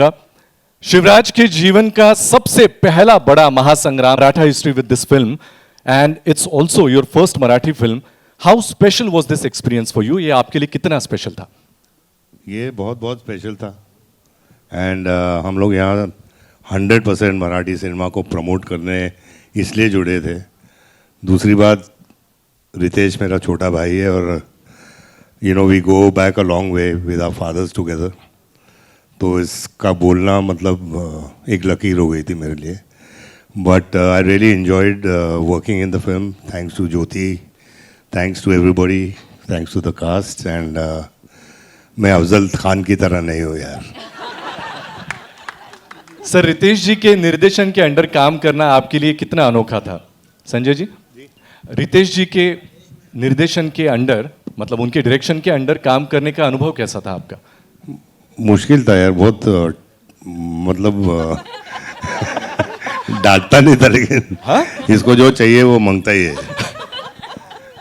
शिवराज के जीवन का सबसे पहला बड़ा महासंग्राम, Maratha history with this film, and it's also your first Marathi film. How special was this experience for you? ये आपके लिए कितना स्पेशल था? ये बहुत बहुत स्पेशल था. एंड हम लोग यहाँ 100% मराठी सिनेमा को प्रमोट करने इसलिए जुड़े थे. दूसरी बात, रितेश मेरा छोटा भाई है और you know we go back a long way with our fathers together. तो इसका बोलना मतलब एक लकीर हो गई थी मेरे लिए. But I really enjoyed working in the film. Thanks to Jyoti, thanks to everybody, thanks to the cast. And मैं अफजल खान की तरह नहीं हूँ यार. सर, रितेश जी के निर्देशन के अंडर काम करना आपके लिए कितना अनोखा था? संजय जी, रितेश जी के निर्देशन के अंडर, मतलब उनके डायरेक्शन के अंडर काम करने का अनुभव कैसा था आपका? मुश्किल था यार बहुत. मतलब डांटता नहीं था लेकिन हाँ? इसको जो चाहिए वो मांगता ही है.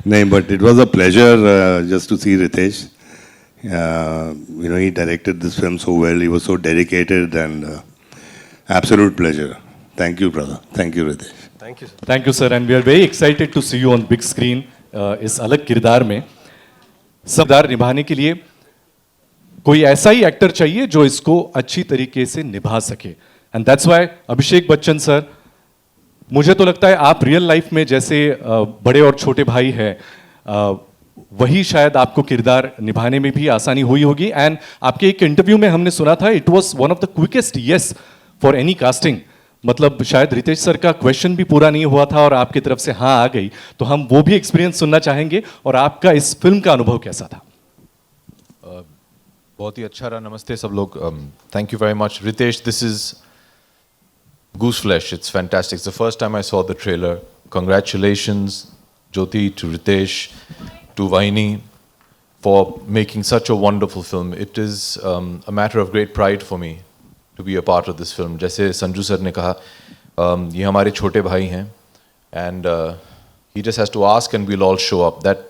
नहीं, but it was a pleasure just to see Ritesh. You know, he directed this film so well. He was so dedicated and absolute pleasure. Thank you, brother. Thank you, Ritesh. Thank you, sir. Thank you, sir. And we are very excited to see you on big screen. इस अलग किरदार में किरदार निभाने के लिए कोई ऐसा ही actor चाहिए जो इसको अच्छी तरीके से निभा सके. एंड दैट्स व्हाई अभिषेक बच्चन सर, मुझे तो लगता है आप रियल लाइफ में जैसे बड़े और छोटे भाई हैं, वही शायद आपको किरदार निभाने में भी आसानी हुई होगी. एंड आपके एक इंटरव्यू में हमने सुना था इट वाज one of the quickest yes for any casting. मतलब शायद रितेश सर का क्वेश्चन भी पूरा नहीं हुआ था और आपकी तरफ से हाँ आ गई. तो हम वो भी एक्सपीरियंस सुनना चाहेंगे. और आपका इस फिल्म का अनुभव कैसा था? बहुत ही अच्छा रहा. नमस्ते सब लोग. Thank you very much. Ritesh, this is Goose Flesh. It's fantastic. It's the first time I saw the trailer. Congratulations, Jyoti, to Ritesh, to Vaini, for making such a wonderful film. It is a matter of great pride for me to be a part of this film. जैसे Sanju sir ने कहा, ये हमारे छोटे भाई हैं, and he just has to ask and we'll all show up. That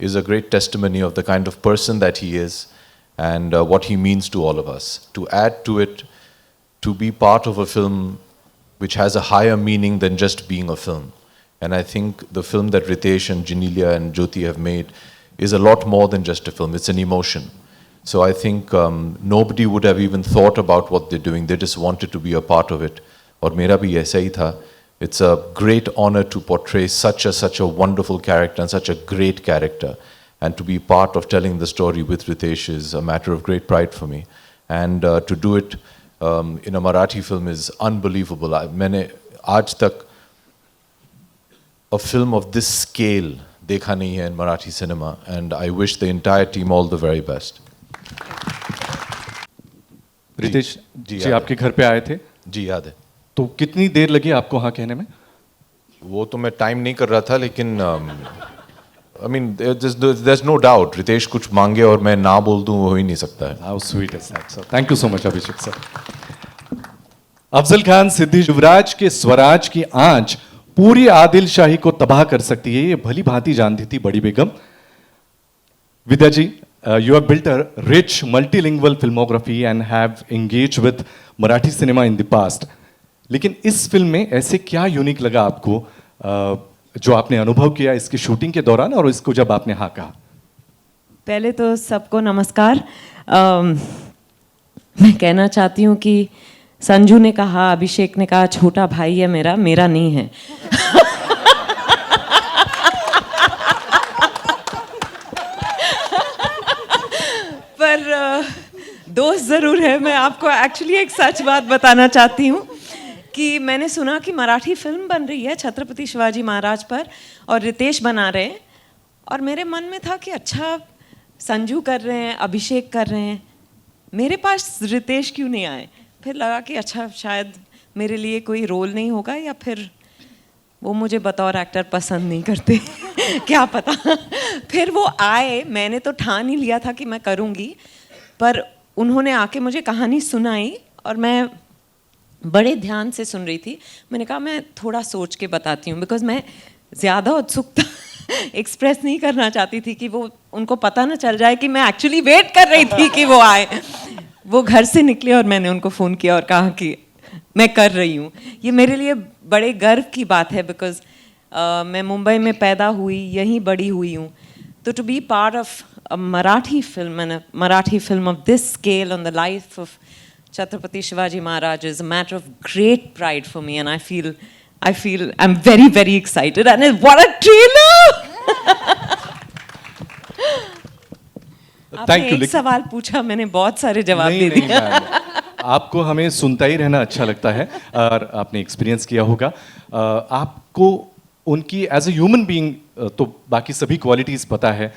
is a great testimony of the kind of person that he is and what he means to all of us. To add to it, to be part of a film which has a higher meaning than just being a film. And I think the film that Ritesh and Janelia and Jyoti have made is a lot more than just a film. It's an emotion. So I think nobody would have even thought about what they're doing. They just wanted to be a part of it. और मेरा भी ऐसा ही था. It's a great honor to portray such a wonderful character and such a great character. And to be part of telling the story with Ritesh is a matter of great pride for me. And to do it in a Marathi film is unbelievable. मैंने आज तक a film of this scale देखा नहीं है in Marathi cinema, and I wish the entire team all the very best. Riteish जी आपके घर पे आए थे? जी याद है. तो कितनी देर लगी आपको हाँ कहने में? वो तो मैं टाइम नहीं कर रहा था, लेकिन I mean there's no doubt Riteish कुछ मांगे और मैं ना बोल दूं वो हो ही नहीं सकता है. How sweet is that, sir? Thank you so much, Abhishek sir. Afzal Khan Siddiqui, युवराज के स्वराज की आंच पूरी आदिल शाही को तबाह कर सकती है, ये भली भांति जानती थी बड़ी बेगम. विद्या जी, you have built a rich multilingual filmography and have engaged with Marathi cinema in the past. लेकिन इस फिल्म में ऐसे क्या यूनिक लगा आपको जो आपने अनुभव किया इसकी शूटिंग के दौरान और इसको जब आपने हाँ कहा? पहले तो सबको नमस्कार. मैं कहना चाहती हूँ कि संजू ने कहा, अभिषेक ने कहा छोटा भाई है मेरा नहीं है. पर दोस्त ज़रूर है. मैं आपको एक्चुअली एक सच बात बताना चाहती हूँ कि मैंने सुना कि मराठी फिल्म बन रही है छत्रपति शिवाजी महाराज पर और रितेश बना रहे हैं. और मेरे मन में था कि अच्छा संजू कर रहे हैं, अभिषेक कर रहे हैं, मेरे पास रितेश क्यों नहीं आए. फिर लगा कि अच्छा शायद मेरे लिए कोई रोल नहीं होगा या फिर वो मुझे बतौर एक्टर पसंद नहीं करते. क्या पता. फिर वो आए. मैंने तो ठान ही लिया था कि मैं करूँगी, पर उन्होंने आके मुझे कहानी सुनाई और मैं बड़े ध्यान से सुन रही थी. मैंने कहा मैं थोड़ा सोच के बताती हूँ, बिकॉज मैं ज़्यादा उत्सुकता एक्सप्रेस नहीं करना चाहती थी कि वो उनको पता ना चल जाए कि मैं एक्चुअली वेट कर रही थी कि वो आए. वो घर से निकले और मैंने उनको फ़ोन किया और कहा कि मैं कर रही हूँ. ये मेरे लिए बड़े गर्व की बात है बिकॉज मैं मुंबई में पैदा हुई, यहीं बड़ी हुई हूँ. तो to be part of a Marathi film and a Marathi film of this scale on the life of Chhatrapati Shivaji Maharaj is a matter of great pride for me, and I feel I'm very, very excited. And what a trailer! आपने एक सवाल पूछा, मैंने बहुत सारे जवाब दे दिए. आपको हमें सुनता ही रहना अच्छा लगता है और आपने एक्सपीरियंस किया होगा. आपको उनकी एज ए ह्यूमन बीइंग तो बाकी सभी क्वालिटीज पता है.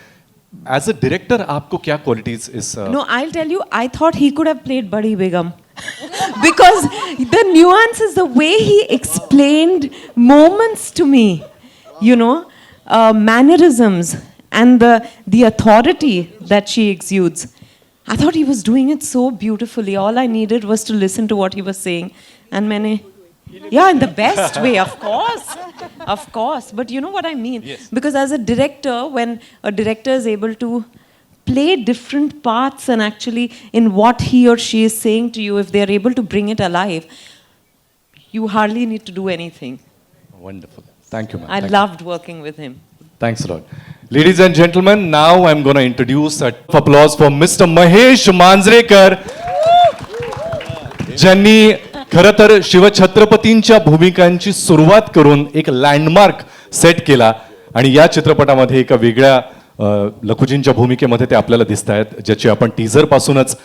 एज अ डायरेक्टर आपको क्या qualities is No, I'll tell you, I thought he could have played Badi Begum. Because the nuances, the way he explained moments to me, you know, mannerisms and the authority that she exudes. I thought he was doing it so beautifully. All I needed was to listen to what he was saying. And yeah, in the best way, of course. Of course. But you know what I mean? Yes. Because as a director, when a director is able to play different parts and actually in what he or she is saying to you, if they are able to bring it alive, you hardly need to do anything. Wonderful. Thank you, ma'am. I loved working with him. Thanks a lot. Ladies and gentlemen, now I'm going to introduce a applause for Mr. Mahesh Manjrekar, ज्यांनी खरं तर शिवछत्रपतींच्या भूमिकांची सुरुवात करून एक landmark set केला आणि या चित्रपटामध्ये एका वेगळ्या लखुजींच्या भूमिकेमध्ये ते आपल्याला दिसत आहेत, ज्याची आपण टीझर पासूनच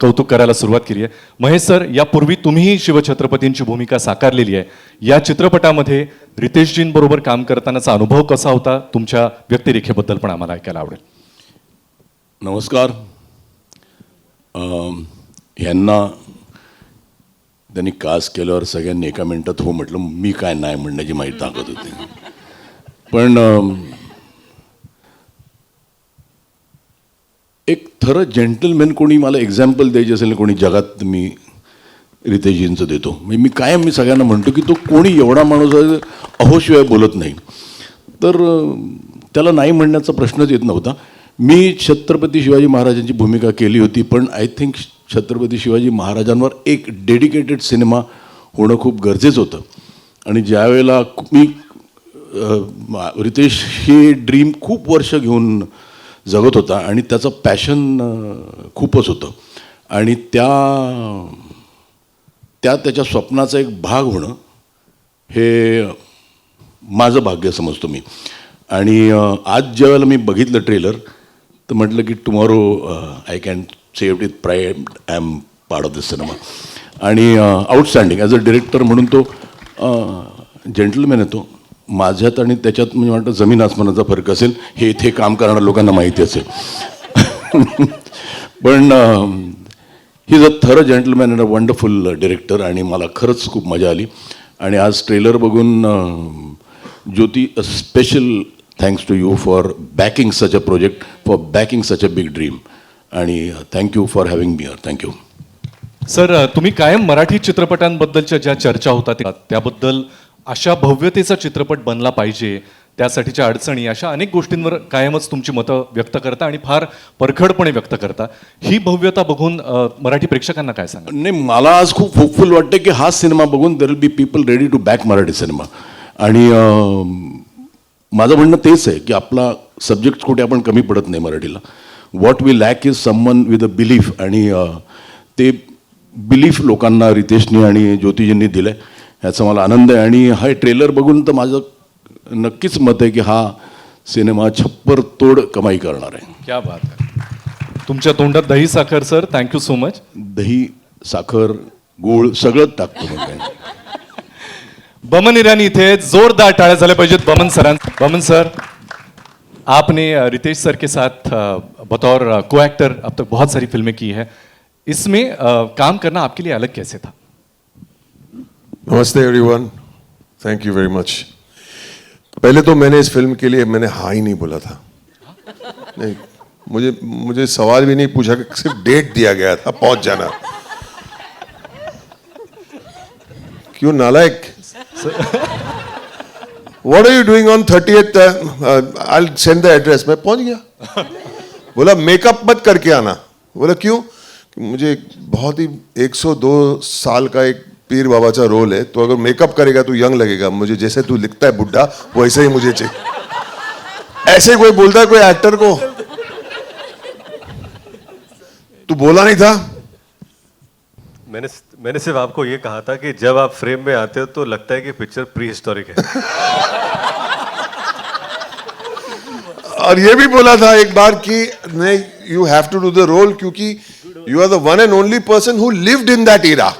कौतुक करायला सुरुवात केली आहे. महेश सर, यापूर्वी तुम्हीही शिवछत्रपतींची भूमिका साकारलेली आहे. या चित्रपटामध्ये रितेशजींबरोबर काम करतानाचा अनुभव कसा होता? तुमच्या व्यक्तिरेखेबद्दल पण आम्हाला ऐकायला आवडेल. नमस्कार. ह्यांना त्यांनी कास्ट केल्यावर सगळ्यांनी एका मिनिटात हो म्हटलं. मी काय नाही म्हणण्याची माहिती ताकद होती. पण एक थरं जेंटलमॅन कोणी मला एक्झाम्पल द्यायचे असेल कोणी जगात, मी रितेशजींचं देतो. मी कायम मी सगळ्यांना म्हणतो की तो कोणी एवढा माणूस आहे अहोशिवाय बोलत नाही, तर त्याला नाही म्हणण्याचा प्रश्नच येत नव्हता. मी छत्रपती शिवाजी महाराजांची भूमिका केली होती, पण आय थिंक छत्रपती शिवाजी महाराजांवर एक डेडिकेटेड सिनेमा होणं खूप गरजेचं होतं. आणि ज्या वेळेला मी रितेश हे ड्रीम खूप वर्ष घेऊन जगत होता आणि त्याचं पॅशन खूपच होतं आणि त्याच्या स्वप्नाचा एक भाग होणं हे माझं भाग्य समजतो मी. आणि आज ज्या वेळेला मी बघितलं ट्रेलर तर म्हटलं की tomorrow I can say it with pride I am part of this cinema. आणि आउटस्टँडिंग ॲज अ डिरेक्टर म्हणून तो जेंटलमॅन येतो. माझ्यात आणि त्याच्यात म्हणजे वाटतं जमीन आसमानाचा फरक असेल हे इथे काम करणाऱ्या लोकांना माहिती असेल. पण ही इज अ थर gentleman and a wonderful director आणि मला खरंच खूप मजा आली. आणि आज ट्रेलर बघून Jyoti, a special thanks to you for backing such a project, for backing such a big dream. आणि thank you for having me here. Thank you. Sir, तुम्ही कायम मराठी चित्रपटांबद्दलच्या ज्या चर्चा होतात त्याबद्दल अशा भव्यतेचा चित्रपट बनला पाहिजे, त्यासाठीच्या अडचणी, अशा अनेक गोष्टींवर कायमच तुमची मतं व्यक्त करता आणि फार परखडपणे व्यक्त करता. ही भव्यता बघून मराठी प्रेक्षकांना काय सांगा? नाही, मला आज खूप होपफुल वाटतं की हा सिनेमा बघून there will be people ready to back Marathi cinema. आणि माझं म्हणणं तेच आहे की आपला सब्जेक्ट कुठे आपण कमी पडत नाही मराठीला. What we lack is someone with a belief. आणि ते बिलीफ लोकांना रितेशनी आणि ज्योतिजींनी दिलं आहे, ह्याचा मला आनंद आहे. आणि हा ट्रेलर बघून तर माझं नक्कीच मत आहे की हा सिनेमा छप्पर तोड कमाई करणार आहे. क्या बात आहे. तुमच्या तोंडात दही साखर सर. Thank you so much. दही, साखर, गूळ सगळंच टाकतो मग काय. बमन ईरानी इथे जोरदार टाळ्या झाल्या पाहिजेत बमन सरांना. बमन सर, आपने रितेश सर के साथ बतौर को एक्टर अब तक बहुत सारी फिल्में की है. इसमें काम करना आपके लिए अलग कैसे था? नमस्ते everyone, thank you very much. पहले तो मैंने इस फिल्म के लिए मैंने हाँ ही नहीं बोला था. नहीं, मुझे सवाल भी नहीं पूछा कि सिर्फ डेट दिया गया था पहुंच जाना. क्यों नालायक? What are you doing on 30th? I'll send the address. मैं पहुंच गया. बोला मेकअप मत करके आना. बोला क्यों? मुझे बहुत ही 102 साल का एक पीर बाबा का रोल है, तो अगर मेकअप करेगा तो यंग लगेगा, मुझे जैसे तू लिखता है बुढ़ा वैसे ही मुझे चाहिए। ऐसे कोई बोलता है कोई एक्टर को, तू बोला नहीं था। मैंने सिर्फ आपको ये कहा था कि जब आप फ्रेम में आते हो तो लगता है कि पिक्चर प्री हिस्टोरिक है। और ये भी बोला था एक बार कि नहीं, you have to do the role क्योंकि you are the one and only person who lived in that era.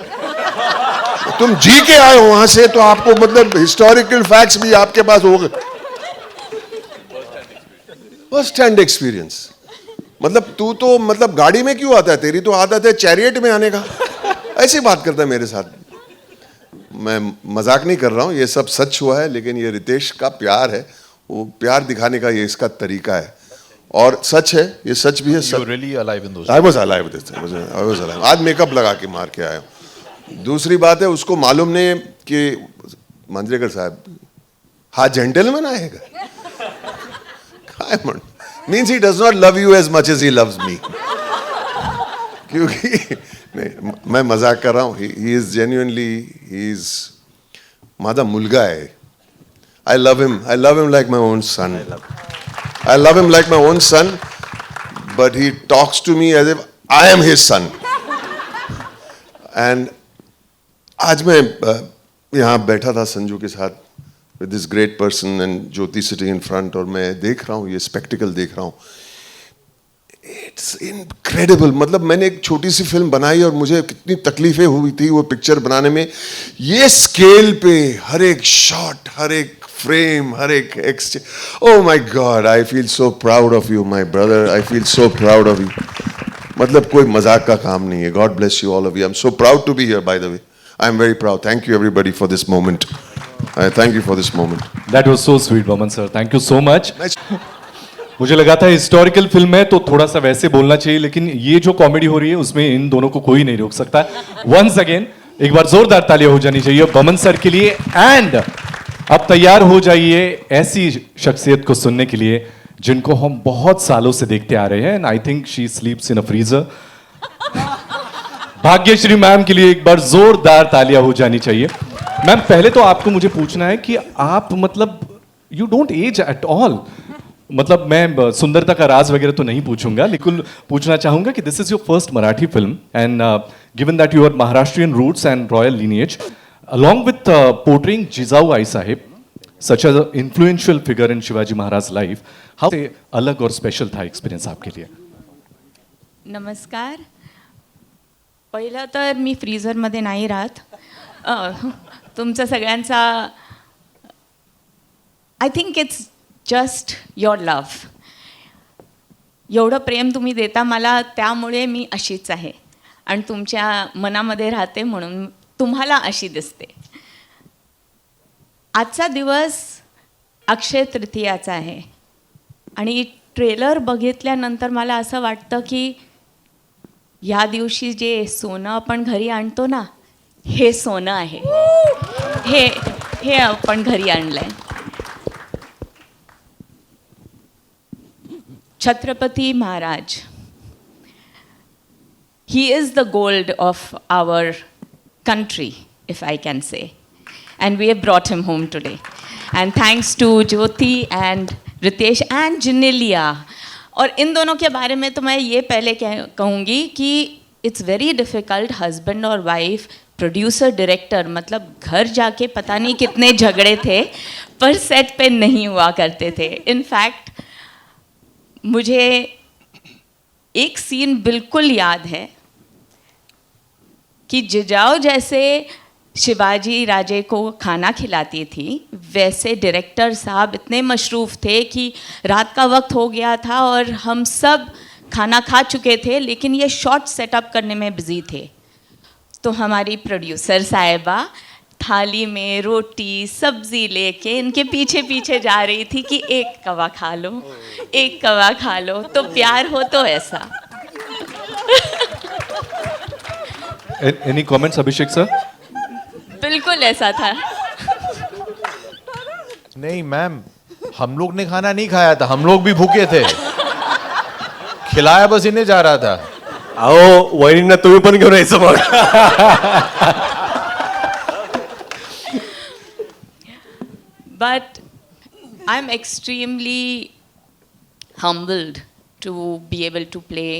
तुम जी के आए हो वहां से, तो आपको मतलब हिस्टोरिकल फैक्ट्स भी आपके पास हो गए। First hand experience. मतलब तू तो मतलब गाड़ी में क्यों आता है, तेरी तो आदत है चैरियट में आने का। ऐसी बात करता है मेरे साथ। मैं मजाक नहीं कर रहा हूं, ये सब सच हुआ है, लेकिन ये रितेश का प्यार है, वो प्यार दिखाने का ये इसका तरीका है और सच है, ये सच भी है। You were really alive in those I was alive with this. I was alive. आज मेकअप लगा के मार के आया हूं। दूसरी बात है, उसको मालूम नहीं कि मांजरेकर साहब हाँ जेंटलमैन आएगा। Means he does not love you as much as he loves me. क्योंकि नहीं, मैं मजाक कर रहा हूँ। He is genuinely, he is माझा मुलगा है। I love him like my own son. I love him like my own son, but he talks to me as if I am his son. And आज मैं यहाँ बैठा था संजू के साथ with this great person and Jyoti sitting in front, और मैं देख रहा हूँ ये स्पेक्टिकल देख रहा हूँ। It's incredible. मतलब मैंने एक छोटी सी फिल्म बनाई और मुझे कितनी तकलीफें हुई थी वो पिक्चर बनाने में। ये स्केल पे हर एक शॉट, हर एक फ्रेम, हर एक exchange, oh my God, I feel so proud of you my brother, I feel so proud of you. मतलब कोई मजाक का काम नहीं है। God bless you all of you. I am so proud to be here, by the way. I am very proud. Thank you everybody for this moment. Thank you for this moment. That was so sweet Boman sir, thank you so much. मुझे लगा था historical film है तो थोड़ा सा वैसे बोलना चाहिए, लेकिन ये जो कॉमेडी हो रही है उसमें इन दोनों को कोई नहीं रोक सकता। वंस अगेन एक बार जोरदार तालियां हो जानी चाहिए बमन सर के लिए। एंड अब तैयार हो जाइए ऐसी शख्सियत को सुनने के लिए जिनको हम बहुत सालों से देखते आ रहे हैं। And I think she sleeps in a freezer. Bhagyashree ma'am के लिए एक बार जोरदार तालियां हो जानी चाहिए। मैम पहले तो आपको मुझे पूछना है कि आप मतलब you don't age at all. मतलब मैं सुंदरता का राज वगैरह तो नहीं पूछूंगा, लेकिन पूछना चाहूंगा कि this is your first Marathi film and given that you are Maharashtrian roots and royal lineage, along with portraying Jizaऊ Aai Sahib, such an influential figure in Shivaji Maharaj life, how से अलग और स्पेशल था एक्सपीरियंस आपके लिए? नमस्कार. पहिलं तर मी फ्रीझरमध्ये नाही राहत. तुमचं सगळ्यांचा I think it's just your love. एवढं प्रेम तुम्ही देता मला, त्यामुळे मी अशीच आहे आणि तुमच्या मनामध्ये राहते म्हणून तुम्हाला अशी दिसते. आजचा दिवस अक्षय तृतीयाचा आहे आणि ट्रेलर बघितल्यानंतर मला असं वाटतं की या दिवशी जे सोनं आपण घरी आणतो ना, हे सोनं आहे. हे आपण घरी आणलंय. Chhatrapati Maharaj, he is the gold of our country, if I can say, and we have brought him home today, and thanks to Jyoti and Ritesh and Jinelia. और इन दोनों के बारे में तो मैं ये पहले कहूँगी कि इट्स वेरी डिफ़िकल्ट हस्बैंड और वाइफ, प्रोड्यूसर डायरेक्टर, मतलब घर जाके पता नहीं कितने झगड़े थे पर सेट पे नहीं हुआ करते थे. इनफैक्ट मुझे एक सीन बिल्कुल याद है कि जिजाऊ जैसे शिवाजी राजे को खाना खिलाती थी, वैसे डायरेक्टर साहब इतने मशरूफ़ थे कि रात का वक्त हो गया था और हम सब खाना खा चुके थे, लेकिन ये शॉट सेटअप करने में बिज़ी थे. तो हमारी प्रोड्यूसर साहिबा थाली में रोटी सब्ज़ी लेके इनके पीछे पीछे जा रही थी कि एक कवा खा लो, एक कवा खा लो. तो प्यार हो तो ऐसा. एनी कमेंट्स अभिषेक सर? बिल्कुल ऐसा था. नहीं मैम, हम लोग ने खाना नहीं खाया था, हम लोग भी भूखे थे. खिलाया बस इन्हें जा रहा था. अहो वहिनींना तुम्ही पण घेऊन यायचं मग. But I'm extremely humbled to be able to play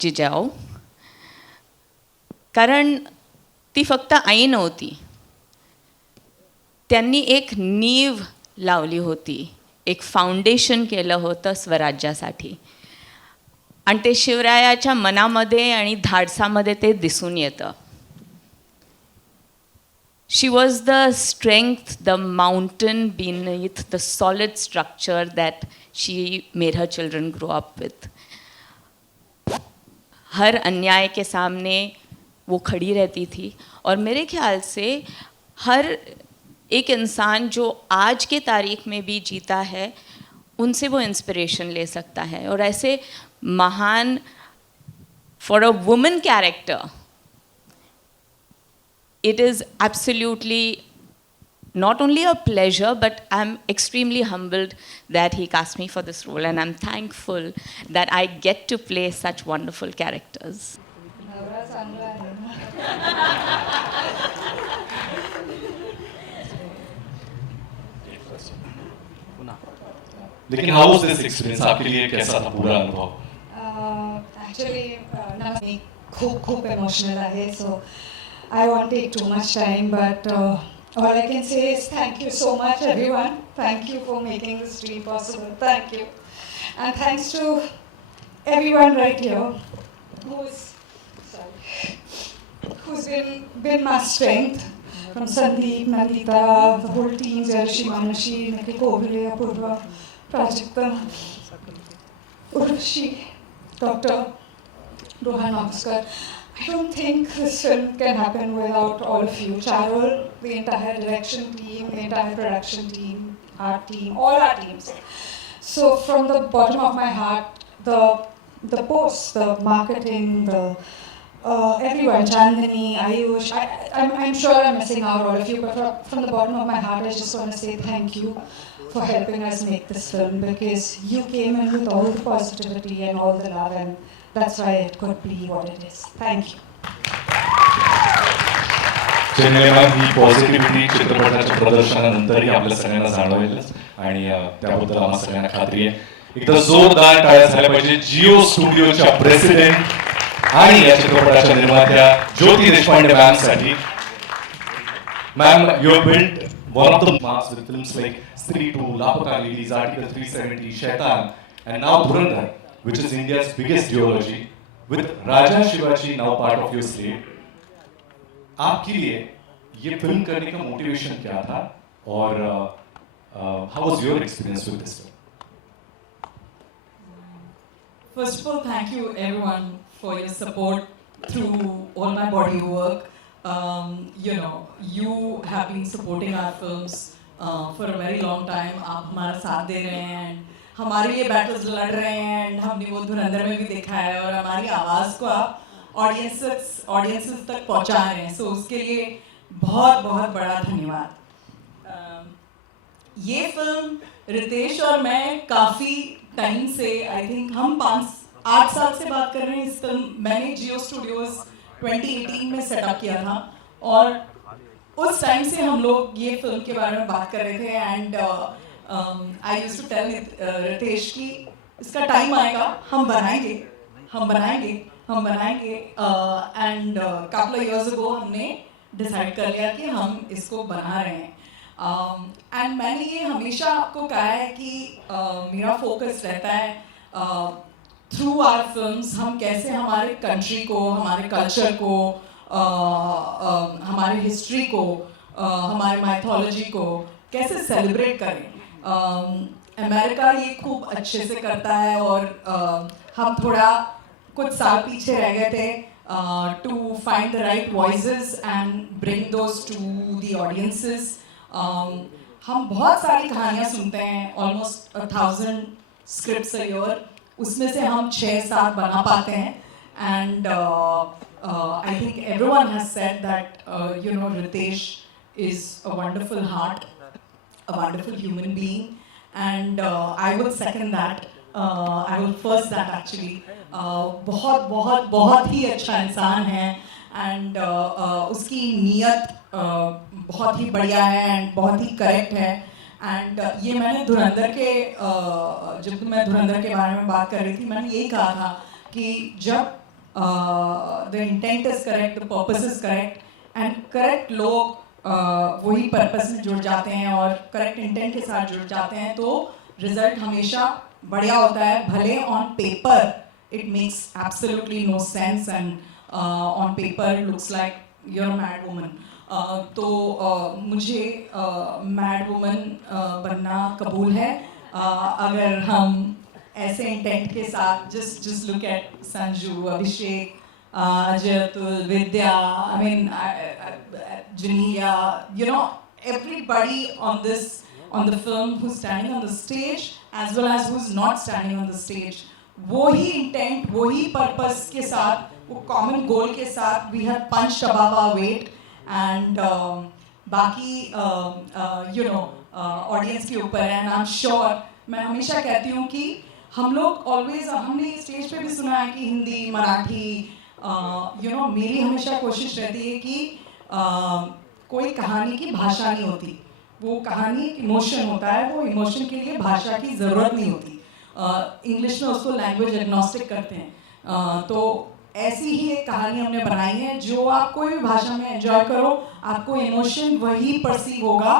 Jijau. कारण ती फक्त आई नव्हती, त्यांनी एक नीव लावली होती, एक फाउंडेशन केलं होतं स्वराज्यासाठी. आणि ते शिवरायाच्या मनामध्ये आणि धाडसामध्ये ते दिसून येतं. She was the strength, the mountain beneath the solid structure that she made her children grow up with. हर अन्याय के सामने वो खड़ी रहती थी. और मेरे ख्याल से हर एक इंसान जो आज के तारीख में भी जीता है, उनसे वो इंस्पिरेशन ले सकता है. और ऐसे महान, for a woman character, it is absolutely not only a pleasure, but I'm extremely humbled that he cast me for this role, and I'm thankful that I get to play such wonderful characters. लेकिन हाउ वाज दिस experience, आपके लिए कैसा था पूरा अनुभव? Actually, खूप emotional आहे, so I won't take too much time, but all I can say is thank you so much, everyone. Thank you for making this dream possible. Thank you. And thanks to everyone right here who's been my strength. From Sandeep, Nandita, the whole team, Jayashree, Manashi, Nikhil Kobile, Apurva, Prajakta, Urvashi, Dr. Rohan Oscar. I don't think this film can happen without all of you. Charol, the entire direction team, the entire production team, our team, all our teams. So from the bottom of my heart, the posts, the marketing, the everyone, Chandani, Ayush, I'm sure I'm missing out all of you, but from the bottom of my heart, I just want to say thank you for helping us make this film, because you came in with all the positivity and all the love, and that's why it could be what it is. Thank you. He positivity चित्रपटाच्या प्रदर्शनानंतरही आपल्या सगळ्यांना जाणवेलच, आणि त्याबद्दल आम्हाला सगळ्यांना खात्री आहे. एकदा जोरदार टाळ्या झाल्या पाहिजे जिओ स्टुडिओच्या प्रेसिडेंट आणि या चित्रपटाच्या निर्मात्या ज्योती देशपांडे मॅम साठी. Ma'am, you have built one of the marks with films like स्त्री 2, लापता लेडीज, आर्टिकल 370, शैतान, and now Dhurandhar, which is India's biggest duology, with Raja Shivaji now part of your slate. आपके लिए ये फिल्म करने का motivation क्या था, और how was your experience with this film? First of all, thank you everyone for your support through all my body work. You have been supporting our films for a very long time. आप हमारा साथ दे रहे हैं, हमारे लिए battles लड़ रहे हैं, and हमने वो धुरंधर में भी देखा है, और हमारी आवाज़ को आप ऑडियंसेस तक पहुंचा रहे हैं. सो उसके लिए बहुत बहुत बड़ा धन्यवाद. ये फिल्म रितेश और मैं काफ़ी टाइम से, आई थिंक हम 8 साल से बात कर रहे हैं. इस फिल्म मैंने जियो स्टूडियोज़ 2018 में सेटअप किया था, और उस टाइम से हम लोग ये फिल्म के बारे में बात कर रहे थे. And I used to tell Ritesh कि इसका टाइम आएगा, हम बनाएंगे. End couple of years ago हमने डिसाइड कर लिया कि हम इसको बना रहे हैं. एंड मैंने ये हमेशा आपको कहा है कि मेरा फोकस रहता है थ्रू आवर फिल्म्स हम कैसे हमारे कंट्री को, हमारे कल्चर को, हमारे हिस्ट्री को, हमारे माइथोलॉजी को कैसे सेलिब्रेट करें. अमेरिका ये खूब अच्छे से करता है, और हम थोड़ा कुछ साल पीछे रह गए थे to find the right voices and bring those to the audiences. हम बहुत सारी कहानियाँ सुनते हैं, ऑलमोस्ट 1000 स्क्रिप्ट्स अ ईयर, उसमें से हम 6-7 बना पाते हैं. And I think everyone has said that Ritesh is a wonderful heart, a wonderful human being, and I would second that. I will first that actually बहुत बहुत बहुत ही अच्छा इंसान है एंड उसकी नीयत बहुत ही बढ़िया है एंड बहुत ही करेक्ट है एंड ये मैंने धुरंधर के जब मैं धुरंधर के बारे में बात कर रही थी मैंने यही कहा था कि जब the intent is correct the purpose is correct end correct लोग वही पर्पस में जुड़ जाते हैं और करेक्ट इंटेंट के साथ जुड़ जाते हैं तो रिजल्ट हमेशा बढ़िया होता है भले on paper it makes absolutely no sense and on paper looks like you're a mad woman तो मुझे मैड वुमन बनना कबूल है अगर हम ऐसे इंटेंट के साथ just look at Sanju Abhishek Jayatul, Vidya, I mean, Janelia, you know, everybody on the film who's standing on the stage as well as who's not standing on the stage. वो ही intent, वो ही purpose के साथ, वो common goal के साथ, we have punched above our weight and बाकी you know audience के ऊपर है and I'm sure मैं हमेशा कहती हूँ कि हम लोग always हमने स्टेज पे भी सुना है कि हिंदी मराठी यू नो मेरी हमेशा कोशिश रहती है कि कोई कहानी की भाषा नहीं होती वो कहानी इमोशन होता है वो इमोशन के लिए भाषा की ज़रूरत नहीं होती इंग्लिश में उसको लैंग्वेज एग्नोस्टिक करते हैं तो ऐसी ही एक कहानी हमने बनाई है जो आप कोई भी भाषा में एंजॉय करो आपको इमोशन वही परसीव होगा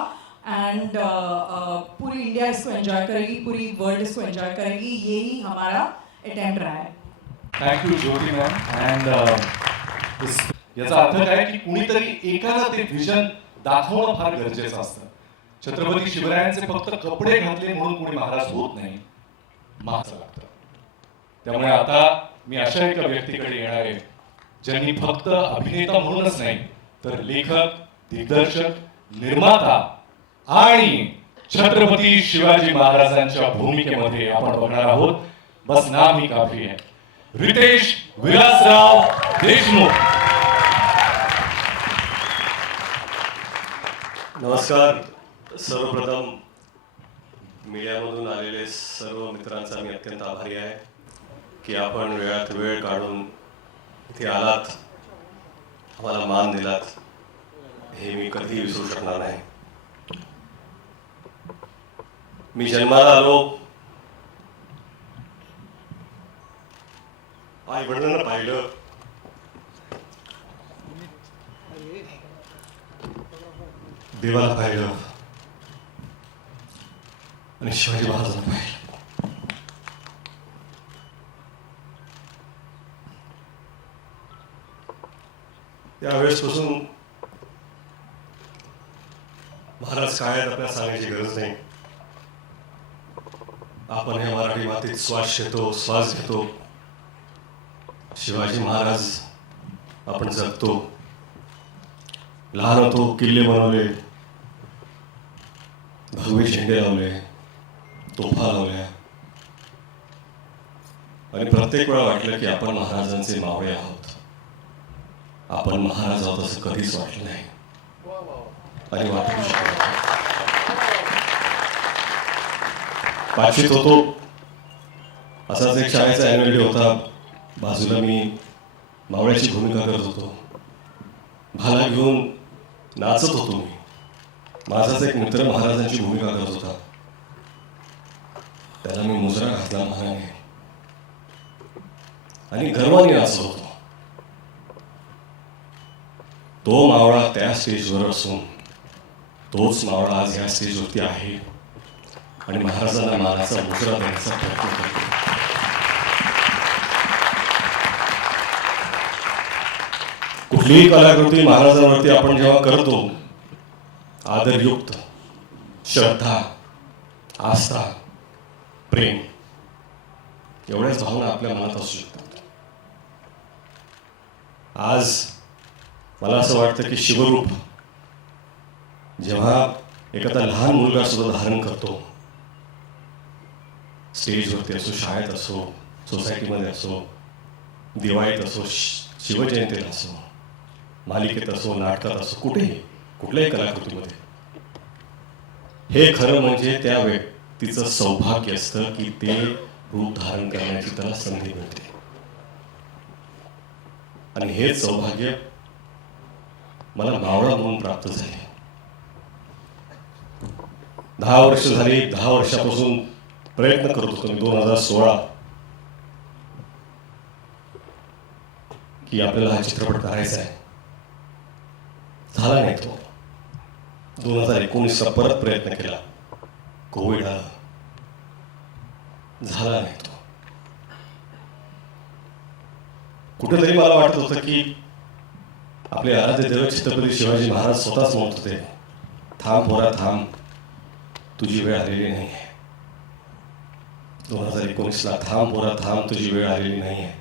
एंड पूरी इंडिया इसको एंजॉय करेगी पूरी वर्ल्ड इसको एंजॉय करेगी यही हमारा अटेम्प्ट रहा है thank you Jyoti ma'am and याचा अर्थ काय की कुणीतरी एकाला ते व्हिजन दाखवणं फार गरजेचं असतं छत्रपती शिवरायांचे फक्त कपडे घातले म्हणून कोणी महाराज होत नाही महाराज लागतं त्यामुळे आता मी अशा एका व्यक्तीकडे येणार आहे ज्यांनी फक्त अभिनेता म्हणूनच नाही तर लेखक दिग्दर्शक निर्माता आणि छत्रपती शिवाजी महाराजांच्या भूमिकेमध्ये आपण बघणार आहोत बस नाम ही काफी है रितेश विलासराव देशमुख नमस्कार सर्वप्रथम मीडियामधून आलेले सर्व मित्रांचा मी अत्यंत आभारी आहे की आपण वेळात वेळ काढून इथे आलात आम्हाला मान दिलात हे मी कधी विसरू शकणार नाही मी जन्माला आलो आई वडिलांना पाहिलं देवाला पाहिलं आणि शिवाजी महाराजांना पाहिलं त्यावेळेसपासून महाराज काय आहेत आपल्याला सांगायची गरज नाही आपण या मराठी मातीत श्वास घेतो शिवाजी महाराज आपण जगतो लहान होतो किल्ले बनवले भगवे झेंडे लावले तोफा लावल्या आणि प्रत्येक वेळा वाटलं की आपण महाराजांचे मावळे आहोत आपण महाराज आहोत असं कधीच वाटलं नाही आणि वाटू शकत नाही. पाचवीत होतो असाच एक शाळेचा ॲन्युअल डे होता बाजूला मी मावळ्याची भूमिका करत होतो भाला घेऊन नाचत होतो मी माझाच एक मित्र महाराजांची भूमिका करत होता त्याला मी मुजरा घातला मानाने आणि गर्वाने नाचत होतो तो मावळा त्या स्टेजवर असून तोच मावळा आज या स्टेजवरती आहे आणि महाराजांना मानाचा मुजरा द्यायचा प्रयत्न करतो कुठलीही कलाकृती महाराजांवरती आपण जेव्हा करतो आदरयुक्त श्रद्धा आस्था प्रेम एवढ्याच भावना आपल्या मनात असू शकतात आज मला असं वाटतं की शिवरूप जेव्हा एखादा लहान मुलगा सुद्धा धारण करतो स्टेजवरती असो शाळेत असो सोसायटीमध्ये असो दिवाळीत असो शिवजयंतीला असो मालिकेत असो नाटकात असो कुठेही कुठल्याही कलाकृतीमध्ये हे खरं म्हणजे त्या व्यक्तीचं सौभाग्य असतं की ते रूप धारण करण्याची त्याला संधी मिळते. आणि हेच सौभाग्य मला मावळा म्हणून प्राप्त झाले. 10 वर्ष झाली, 10 वर्षापासून प्रयत्न करत होतो मी 2016 की आपल्याला हा चित्रपट करायचा आहे. झाला नाही तो. 2019ला परत प्रयत्न केला, कोविड आला, झाला नाही तो. कुठेतरी मला वाटत होतं की आपले आराध्य दैवत छत्रपती शिवाजी महाराज स्वतःच म्हणत होते, थांब पोरा थांब, तुझी वेळ आलेली नाही आहे. 2019ला थांब पोरा थांब, तुझी वेळ आलेली नाही आहे.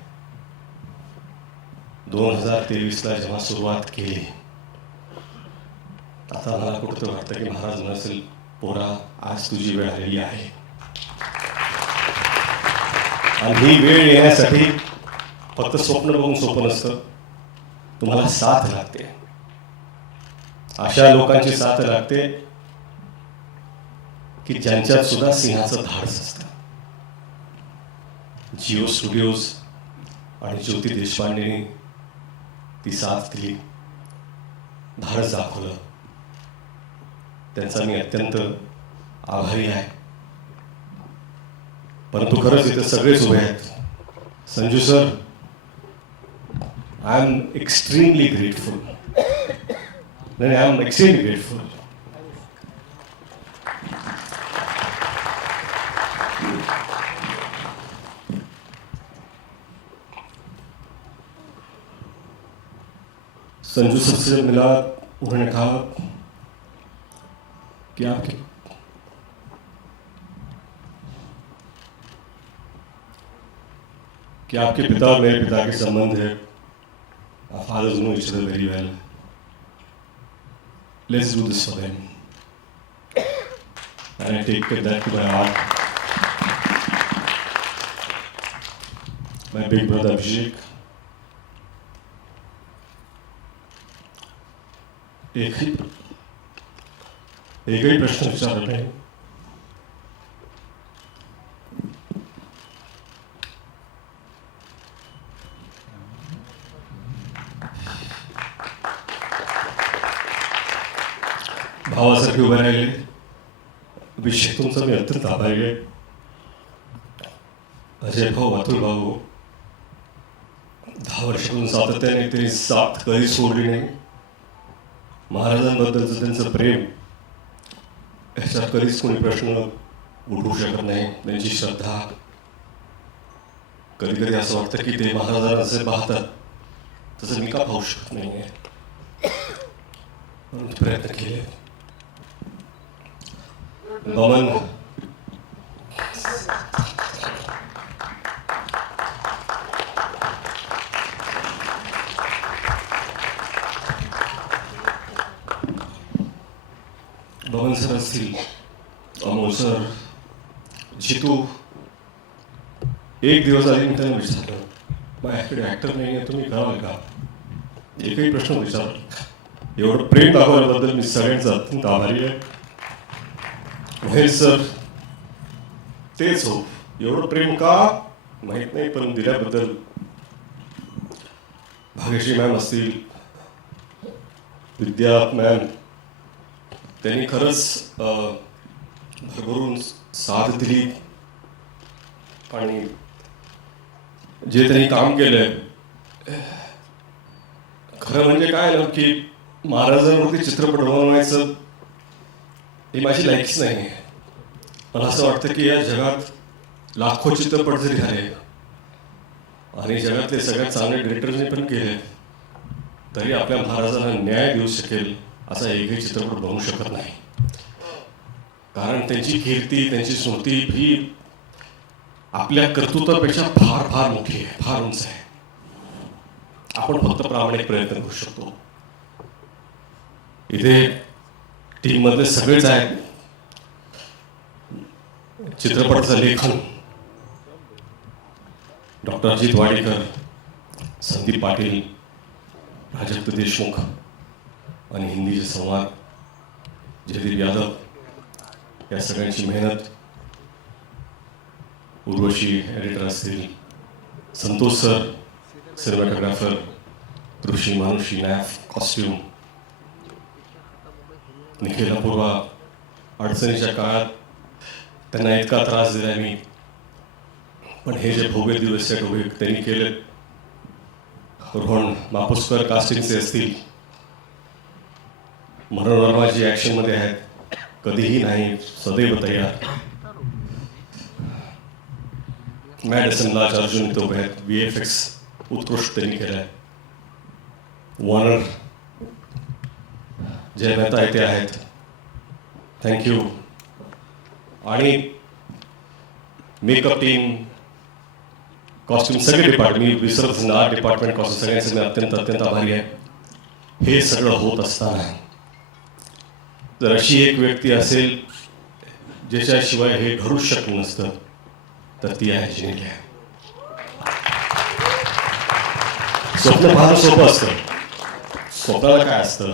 2023ला जेव्हा सुरुवात केली, आता मला कुठं वाटतं की महाराज नसेल, पोरा आज तुझी वेळ आलेली आहे. आणि ही वेळ येण्यासाठी फक्त स्वप्न बघून सोपं नसतं, तुम्हाला साथ लागते. अशा लोकांची साथ लागते की ज्यांच्यात सुद्धा सिंहाचं धाडस असतं. जिओ स्टुडिओज आणि ज्योती देशपांडेंनी ती साथ दिली, धाडस दाखवलं. त्यांचा मी अत्यंत आभारी आहे. परंतु खरंच इथे सगळेच उभे आहेत. Sanju sir, I am extremely grateful. नाही, I am extremely grateful. Sanju sir से मिला, उन्होंने कहा कि आपके पिता और मेरे पिता के संबंध है. Our fathers know each other very well. Let's do this for them. And I take that to my heart. My big brother Abhishek. एकही प्रश्न विचारत नाही. भावासारखे उभे राहिले. अभिषेक तुमचा मी अत्यंत आभारी आहे. अजय भाऊ, अतुल भाऊ, 10 वर्षापासून सातत्याने त्यांनी साथ कधी सोडली नाही. महाराजांबद्दलचं त्यांचं प्रेम, ह्याच्यात कधीच कोणी प्रश्न उठवू शकत नाही. त्यांची श्रद्धा, कधी कधी असं वाटतं की ते महाराजांना जसे पाहतात तसं मी का पाहू शकत नाही आहे. प्रयत्न केले. बमन, बमन सर असतील, अमोल सर, जितू. एक दिवस आधी मी त्यांना विचारलं, माझ्याकडे ॲक्टर नाही आहे, तुम्ही कराल का? एकही प्रश्न विचारला. एवढं प्रेम दाखवल्याबद्दल मी सगळ्यांचा अत्यंत आभारी आहे. महेश सर, तेच हो, एवढं प्रेम का माहीत नाही, पण दिल्याबद्दल. भाग्यश्री मॅम असतील, विद्या मॅम, त्यांनी खरंच भरभरून साथ दिली. आणि जे त्यांनी काम केलंय, खरं म्हणजे काय ना की महाराजांवरती चित्रपट बनवायचं ही माझी लायकीच नाही आहे. मला असं वाटतं की या जगात लाखो चित्रपट जरी झाले आणि जगातले सगळ्यात चांगले डिरेक्टर्सने पण केले, तरी आपल्या महाराजांना न्याय देऊ शकेल असा एकही चित्रपट बनवू शकत नाही. कारण त्यांची कीर्ती, त्यांची स्मृती ही आपल्या कर्तृत्वापेक्षा फार फार मोठी आहे, फार उंच आहे. आपण फक्त प्रामाणिक प्रयत्न करू शकतो. इथे टीम मधले सगळेच आहेत. चित्रपटाचं लेखन डॉक्टर अजित वाडेकर, संदीप पाटील, राजक्त देशमुख आणि हिंदीचे संवाद जयदीप यादव, या सगळ्यांची मेहनत. उर्वशी एडिटर असतील, संतोष सर सिनेमॅटोग्राफर, कृषी मानुषी नॅफ कॉस्ट्यूम, निखिल अपूर्वा अडचणीच्या काळात त्यांना इतका त्रास दिला मी, पण हे जे भव्य दिवस सेट उभे त्यांनी केले, रोहन मापुसकर कास्टिंगचे असतील, मनोरमा जी ॲक्शनमध्ये आहेत, कधीही नाही सदैव तयार, मॅडिसन राज अर्जुन इथे उभे आहेत, VFX उत्कृष्ट त्यांनी केलं आहे, वॉर्नर जय मेहता इथे आहेत, थँक्यू. आणि मेकअप टीम, कॉस्ट्युम सगळे डिपार्टमेंट, मी विसरत नाही, आर्ट डिपार्टमेंट कॉस्ट्युम सगळ्यांचे मी अत्यंत आभारी आहे. हे सगळं होत असताना जर अशी एक व्यक्ती असेल ज्याच्याशिवाय हे घडूच शकलं नसतं तर ती आहे जिनेलिया. स्वप्न पाहणं सोपं असतं, स्वप्नाला काय असतं,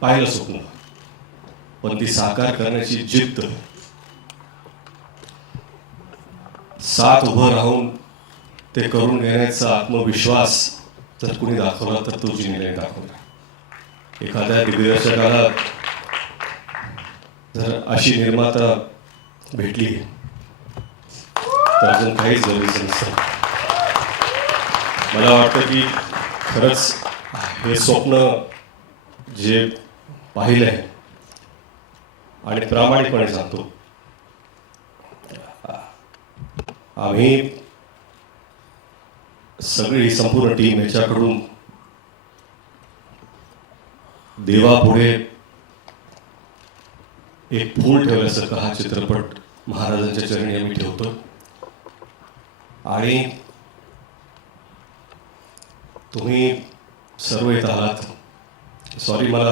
पाहिलं स्वप्न, पण ती साकार करण्याची जिद्द, साथ उभं राहून ते करून घेण्याचा आत्मविश्वास जर कुणी दाखवला तर तो जिनेलियाने दाखवला. एखाद्या दिग्दर्शकाला जर अशी निर्माता भेटली तर अजून काहीच जरुरीचं नसतं. मला वाटतं की खरंच हे स्वप्न जे पाहिलं आहे आणि प्रामाणिकपणे सांगतो, आम्ही सगळी ही संपूर्ण टीम याच्याकडून देवापुढे एक फूल ठेवल्यासारखं हा चित्रपट महाराजांच्या चरणी आम्ही ठेवतो. आणि तुम्ही सर्व इथं आलात, सॉरी मला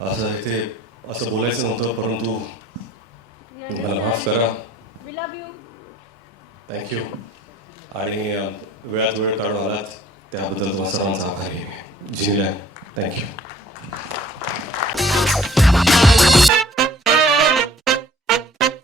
असं इथे असं बोलायचं नव्हतं, परंतु मला माफ करा. थँक्यू. आणि वेळात वेळ काढून आलात त्याबद्दल तुम्हाला सर्वांचा आभारी आहे. जिनेलिया, थँक्यू.